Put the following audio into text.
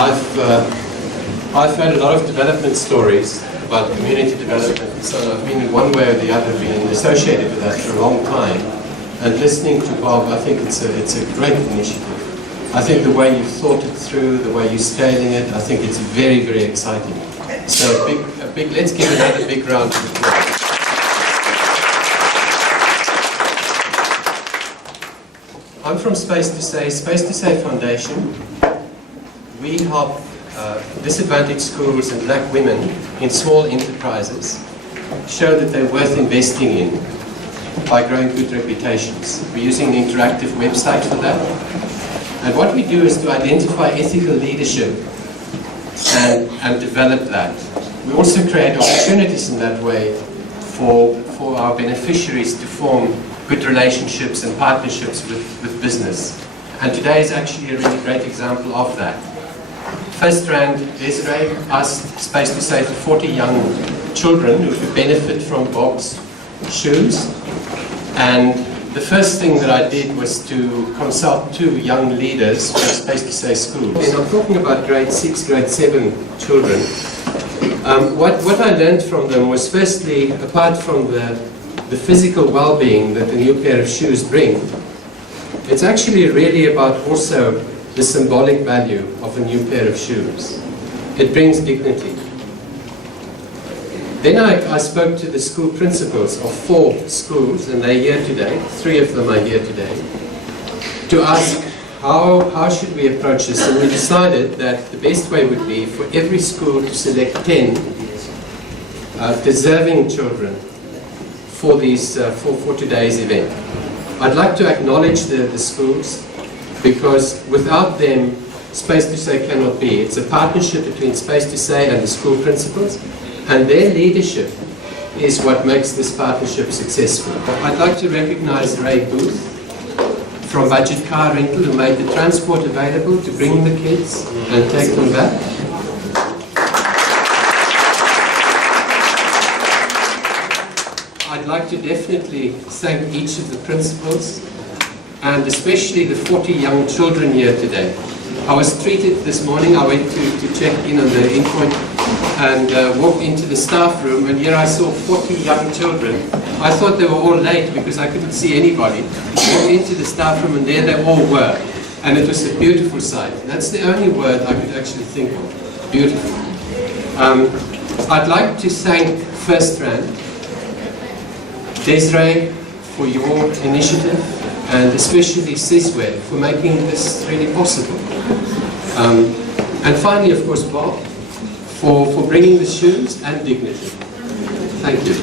I've heard a lot of development stories about community development, so I've been in one way or the other been associated with that for a long time. And listening to Bob, I think it's a great initiative. I think the way you've thought it through, the way you're scaling it, I think it's very, very exciting. So let's give another big round of applause. I'm from SpaceToSay, SpaceToSay Foundation. We help disadvantaged schools and black women in small enterprises show that they're worth investing in by growing good reputations. We're using an interactive website for that. And what we do is to identify ethical leadership and develop that. We also create opportunities in that way for our beneficiaries to form good relationships and partnerships with business. And today is actually a really great example of that. First round, Desiree asked SpaceToSay for 40 young children who could benefit from Bob's shoes. And the first thing that I did was to consult 2 young leaders from SpaceToSay schools. And I'm talking about grade 6, grade 7 children. What I learned from them was, firstly, apart from the physical well-being that a new pair of shoes bring, it's actually really about also the symbolic value of a new pair of shoes. It brings dignity. Then I spoke to the school principals of 4 schools, and they're here today, 3 of them are here today, to ask how should we approach this. And we decided that the best way would be for every school to select 10 deserving children for today's event. I'd like to acknowledge the schools, because without them, SpaceToSay cannot be. It's a partnership between SpaceToSay and the school principals, and their leadership is what makes this partnership successful. I'd like to recognize Ray Booth from Budget Car Rental, who made the transport available to bring the kids and take them back. I'd like to definitely thank each of the principals, and especially the 40 young children here today. I was treated this morning. I went to check in on the endpoint and walked into the staff room, and here I saw 40 young children. I thought they were all late because I couldn't see anybody. Walked into the staff room, and there they all were. And it was a beautiful sight. That's the only word I could actually think of. Beautiful. I'd like to thank First Rand, Desiree, for your initiative, and especially Sizwe for making this really possible. And finally, of course, Bob, for bringing the shoes and dignity. Thank you.